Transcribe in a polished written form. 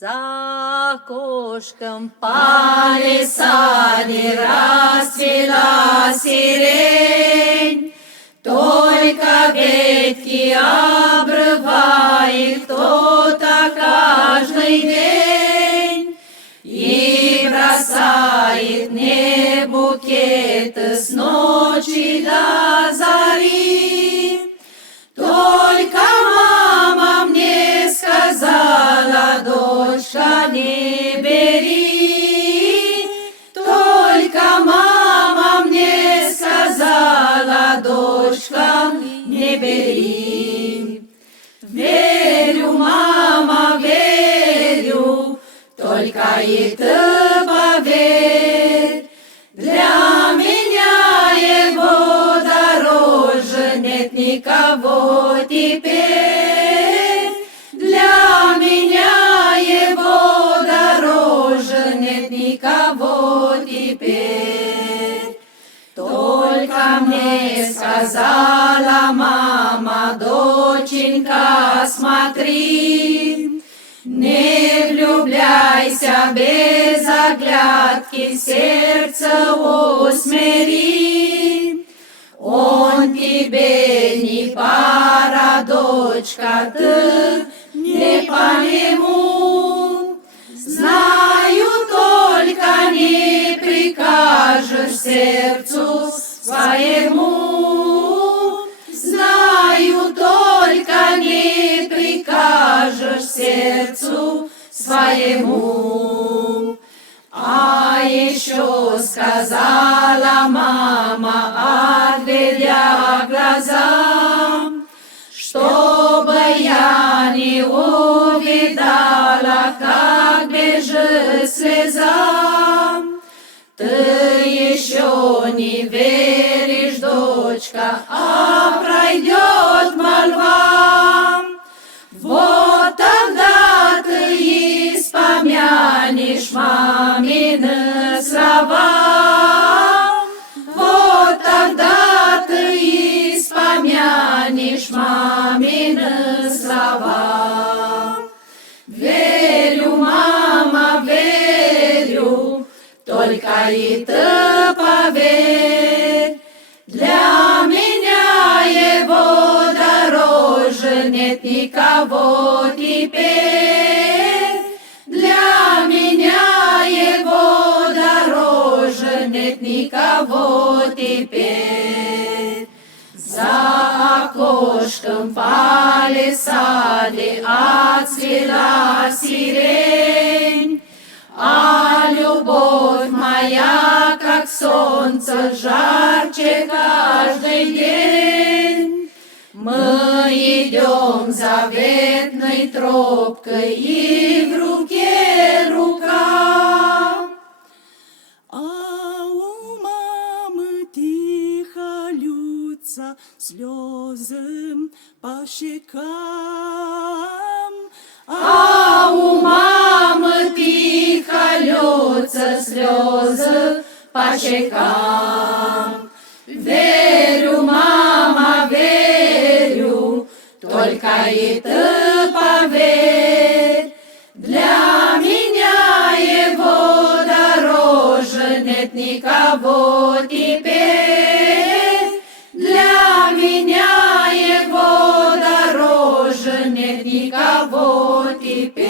За окошком палисаде расцвела сирень, только ветки обрывает кто-то каждый день и бросает мне букеты с ночи до зари. Только мама мне сказала: дочка, не бери. Только мама мне сказала: дочка, не бери. Верю, мама, верю, только и ты поверь. Для меня его дороже нет никого теперь. Для меня его дороже нет никого теперь. Только мне сказала мама: доченька, смотри, не влюбляйся без оглядки, сердце усмири. Он тебе не пара, дочка, ты не по нему. Знаю, только не прикажешь сердцу своему. Знаю, только не прикажешь сердцу своему. А еще сказала мама, отведя глаза, чтобы я не увидала, как бежит слеза. Ты еще не веришь, дочка, а пройдет мольба. Вот тогда ты и вспомянешь мамины слова. Вот тогда ты и вспомянешь мамины слова. Верю, мама, верю, только и ты поверь. Для меня его дороже нет никого теперь. Для меня его дороже нет никого теперь. За окошком палисаде отцвела сирень, а любовь моя, как солнце, жарче каждый день. Мы идем заветной тропкой, и в руке рука. А у мамы тихо льются слезы по щекам. А у мамы тихо льются слезы по щекам. Верю, мама, верю, только и ты поверь. Для меня его дороже нет никого теперь. Для меня его дороже нет никого теперь.